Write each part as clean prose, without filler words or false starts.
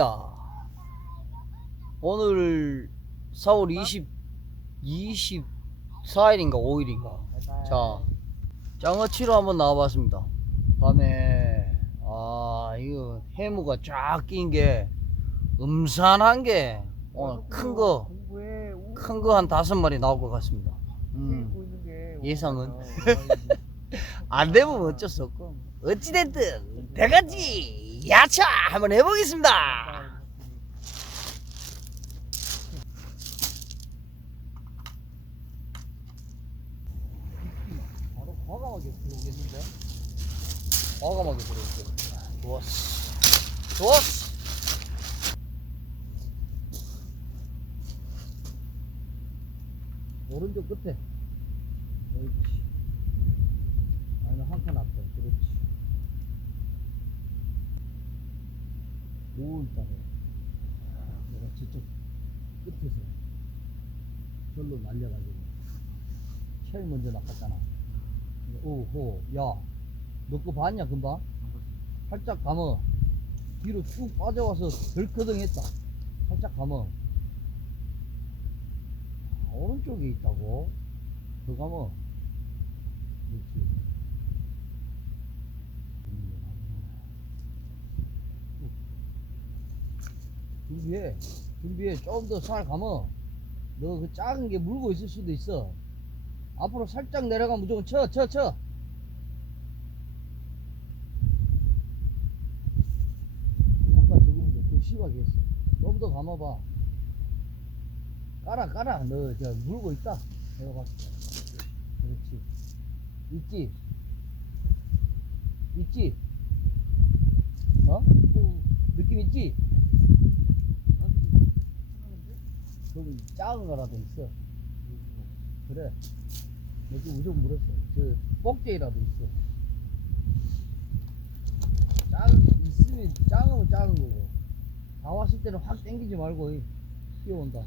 반갑습니다. 오늘 4월 24일인가 5일인가. 자, 장어 치러 한번 나와봤습니다. 밤에, 이거 해무가 쫙 낀 게, 음산한 게, 오늘 큰 거 한 5마리 나올 것 같습니다. 예상은. 안 되면 어쩔 수 없고. 어찌됐든, 대가지 야차! 한번 해보겠습니다! 바로 과감하게 들어오겠는데? 과감하게 들어오겠는데? 좋았어. 좋았어. 오른쪽 끝에. 그렇지. 아니면 한 칸 앞에. 그렇지. 오일단에 내가 저쪽 끝에서 절로 날려가지고 제일 먼저 낚았잖아. 오호, 야, 너 거 봤냐 금방? 살짝 감어. 뒤로 쭉 빠져와서 덜커덩했다. 살짝 감어. 오른쪽에 있다고? 더 감어. 그렇지. 준비해. 좀 더 살 감어. 너 그 작은 게 물고 있을 수도 있어. 앞으로 살짝 내려가면 무조건 쳐. 아까 저거보다 더 심하게 했어. 좀 더 감아봐. 깔아. 너 저 물고 있다. 내가 봤을 때. 그렇지. 있지? 어? 느낌 있지? 저기 작은 거라도 있어. 그래. 여기 무조건 물었어. 저 뻑제이라도 있어. 있으면 작으면 작은 거고. 다 왔을 때는 확 당기지 말고 뛰어온다.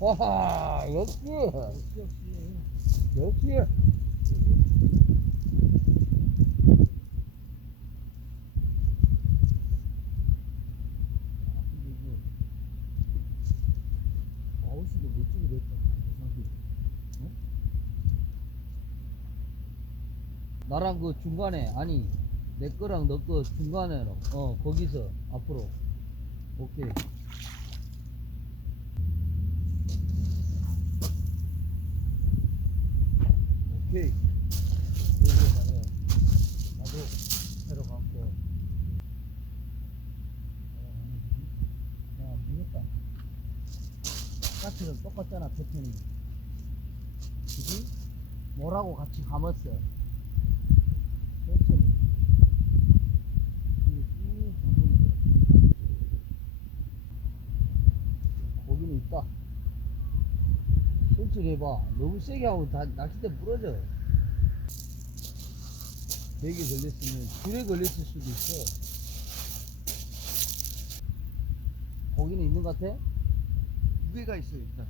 와, 역시. 아웃시도 멋지게 됐다. 어? 나랑 그 중간에, 아니, 내 거랑 너 거 중간에, 거기서 앞으로. 오케이. 여기로 가면 나도 새로 갖고. 무섭다. 아까처럼 똑같잖아, 패턴이. 그지? 뭐라고 같이 감았어. 천천히. 이거 쭉 감으면 돼. 거기는 있다. 천천히 해봐. 너무 세게 하면 다 낚싯대 부러져. 베개 걸렸으면 줄에 걸렸을 수도 있어. 거기는 있는 것 같아? 무게가 있어요 일단.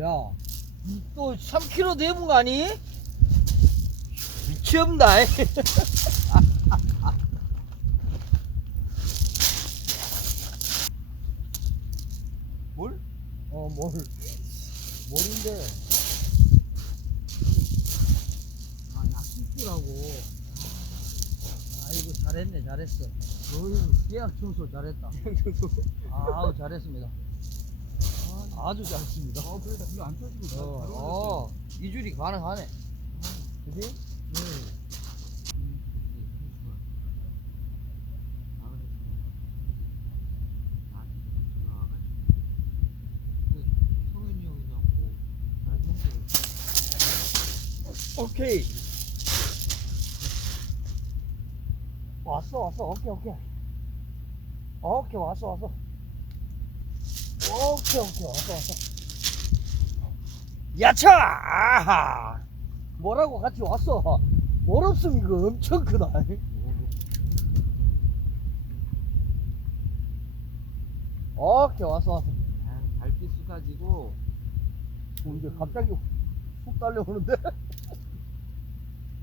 야, 또 3kg 내본 거 아니? 미치없나? 뭘? 뭘인데? 낚싯줄하고. 아이고, 잘했어. 계약 청소 잘했다. 아우, 잘했습니다. 아주 잘했습니다. 그래도 별로 안 터지고 잘 이 줄이 가능하네. 그지? 네. 성현이 형이랑 뭐 다른 형들 오케이. 왔어. 오케이. 왔어. 야차! 아하! 뭐라고 같이 왔어? 뭘 없으면 이거 엄청 크다. 오케이, 왔어. 달빛 수 가지고 이제 갑자기 훅 달려오는데?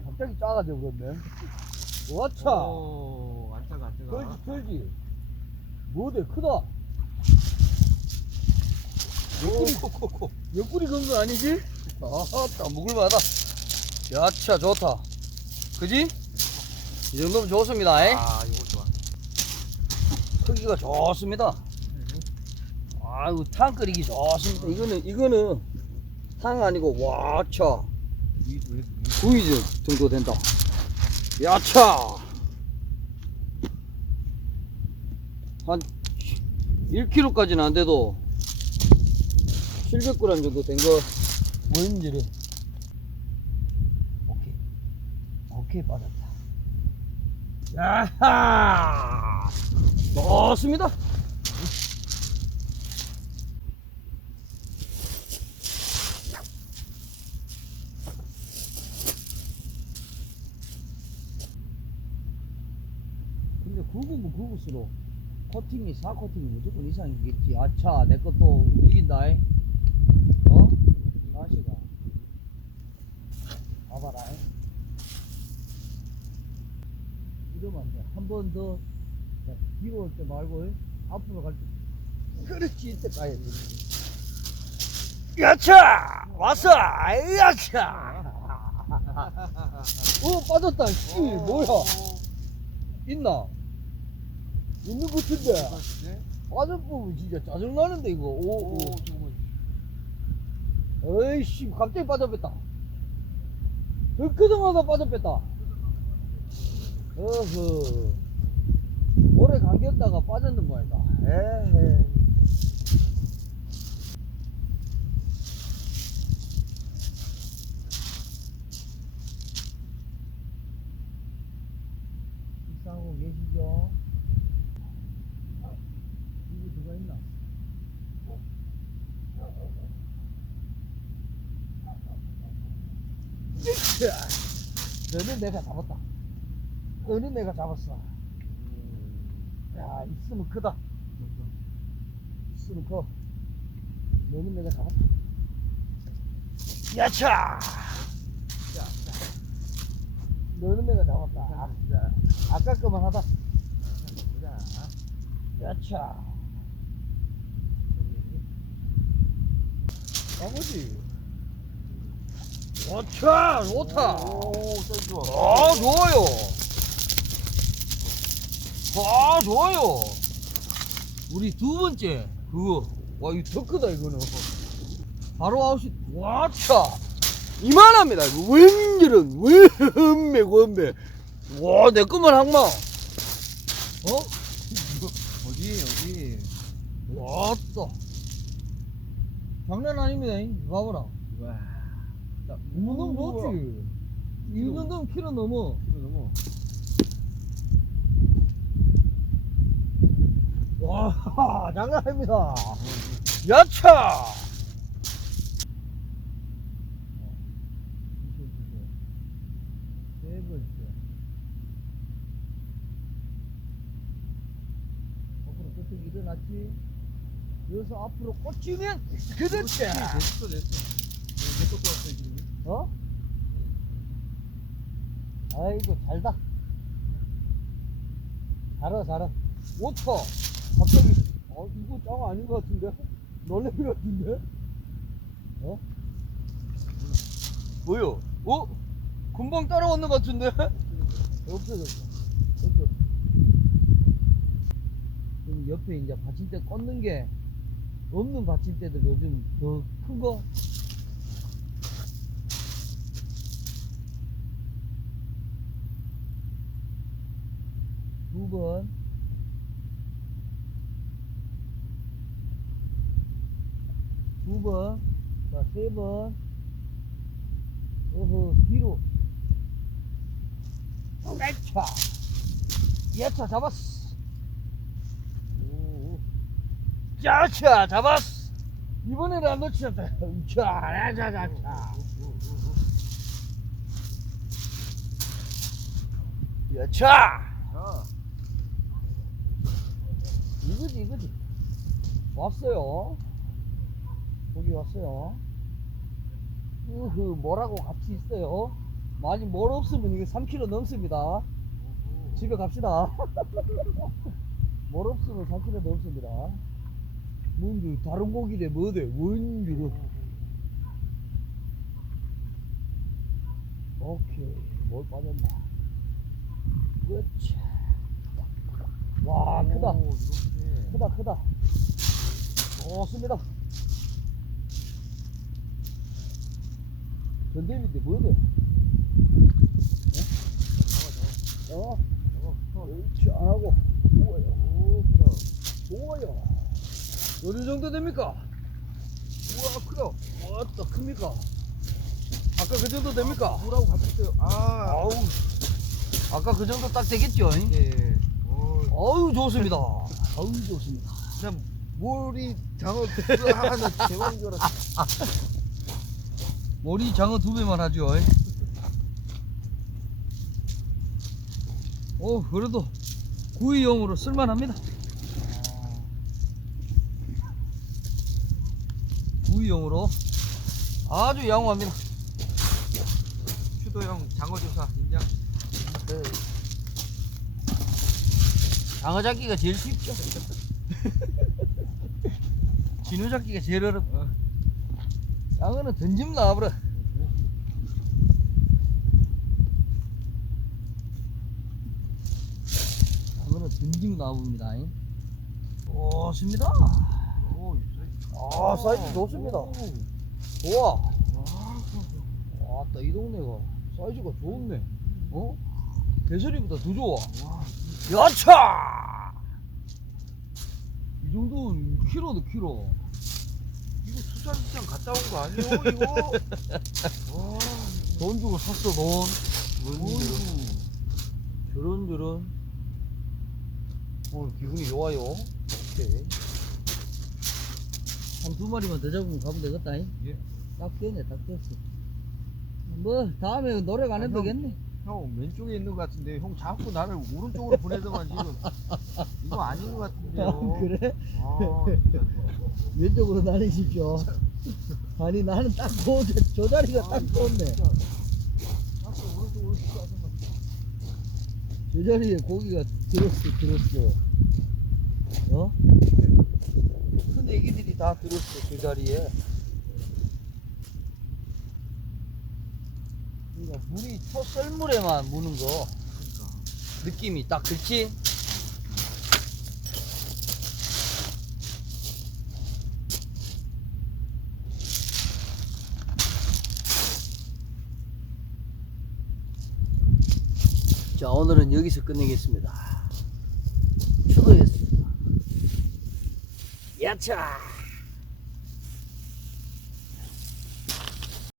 갑자기 작아져 버렸네. 와차! 오, 안 차가, 안 차가. 털지. 뭐대, 크다. 오, 옆구리 건 거 아니지? 아따, 묵을만하다. 야차, 좋다. 그지? 이 정도면 좋습니다. 아, 이거 좋아. 크기가 좋습니다. 아이고, 탕 끓이기 좋습니다. 이거는 탕 아니고, 와차. 구이즈 정도 된다. 야차! 한 1kg까지는 안 돼도 700g 정도 된 거 뭐인지를. 오케이 빠졌다. 야하! 좋습니다. 근데 굵으면 굵을수록 코팅이 4코팅이 무조건 이상이겠지. 아차, 내 것도 움직인다. 어? 다시가 봐봐라. 이러면 안 돼. 한 번 더. 자, 뒤로 올 때 말고 앞으로 갈 때. 그렇지, 이때 가야 돼. 야차! 왔어! 야차! 빠졌다. 씨, 뭐야? 있나? 있는 것 같은데. 빠져보면 진짜 짜증나는데, 이거. 오. 어이씨, 갑자기 빠져뺐다. 덜크덩하다 빠져뺐다. 어허. 오래 감겼다가 빠졌는 거야. 에헤. 식사하고 계시죠? 이거 누가 있나? 너는 내가 잡았다. 너는 내가 잡았어. 야, 있으면 크다. 있으면 커. 너는 내가 잡았다. 야차! 너는 내가 잡았다. 아까 거만 하다. 야차. 아버지. 좋다, 좋다. 오, 사이즈 좋아. 아, 좋아요. 아, 좋아요. 우리 두 번째, 그거. 와, 이거 더 크다, 이거는. 바로 아웃이, 와차. 이만합니다. 이거 웬일은, 원매. 와, 내 것만 항마. 어? 어디? 왔다. 장난 아닙니다. 봐봐라. 와. 이 정도면 좋지. 이 정도면 키로 넘어. 넘어. 와, 장난 아닙니다. 야차! 세 번째. 앞으로 그쪽 일어났지? 여기서 앞으로 꽂히면 그렇지! 됐어. 내거 같아, 지금. 어? 아이고, 잘다. 잘하. 5초. 갑자기, 이거 짱 아닌 것 같은데? 놀래미 같은데? 어? 뭐요? 금방 따라왔는 것 같은데? 없어졌어. 그럼 옆에 이제 받침대 꽂는 게 없는 받침대들 요즘 더 큰 거? 두 번. 두 번. 자, 세 번. 어허, 뒤로. 야차! 야차, 잡았어. 오. 야차, 잡았어. 이번에는 안 놓치셨다. 자, 야차. 야차! 자. 이거지. 왔어요. 거기 왔어요. 으흐, 뭐라고 같이 있어요. 많이 뭘 없으면 이게 3kg 넘습니다. 집에 갑시다. 뭘 없으면 3kg 넘습니다. 뭔지 다른 고기래 뭐래 원주로. 오케이, 뭘 빠졌나. 그렇지. 와, 크다. 오, 이렇게. 크다, 크다. 좋습니다. 전대비인데 뭐래? 어? 그렇지, 안 하고. 좋아요. 좋아요. 어느 정도 됩니까? 우와, 크다. 왔다, 큽니까? 아까 그 정도 됩니까? 뭐라고 같았어요. 아, 아우, 아까 그 정도 딱 되겠죠? 예. 아유, 좋습니다. 아유, 좋습니다. 그냥 머리 장어 하나 대박인 줄 알았어. 머리 장어 2배만 하죠. 그래도 구이용으로 쓸만합니다. 구이용으로 아주 양호합니다. 추도형 장어 조사 인정. 장어 잡기가 제일 쉽죠. 진호 잡기가 제일 어렵고. 장어는 던지면 나와버려. 장어는 던지면 나옵니다. 좋습니다. 오, 이 사이즈. 아, 사이즈 좋습니다. 오. 좋아. 와, 왔다, 이 동네가 사이즈가 좋네. 대설이보다 더 좋아. 와, 야차! 이 정도는 키로도 키로. 이거 수산시장 갔다 온 거 아니에요, 이거? 와, 돈 주고 샀어, 돈. 어이구. 저런. 오늘 기분이 좋아요. 오케이. 한 2마리만 더 잡으면 가면 되겠다. 예. 딱 되네, 딱 됐어. 뭐, 다음에 노래가 안 해도 형. 되겠네. 형 왼쪽에 있는 것 같은데 형 자꾸 나를 오른쪽으로 보내더만 지금 이거 아닌 것 같은데요. 그래? 아, 진짜. 왼쪽으로 다니십시오. 아니, 나는 딱 좋은데, 저 자리가 딱 좋네. 자꾸 오른쪽으로 가더만. 저 자리에 고기가 들었어. 큰 애기들이 다 들었어, 그 자리에. 그러니까 물이 썰물에만 무는 거 그러니까. 느낌이 딱 그렇지? 자, 오늘은 여기서 끝내겠습니다. 추도했습니다. 야차!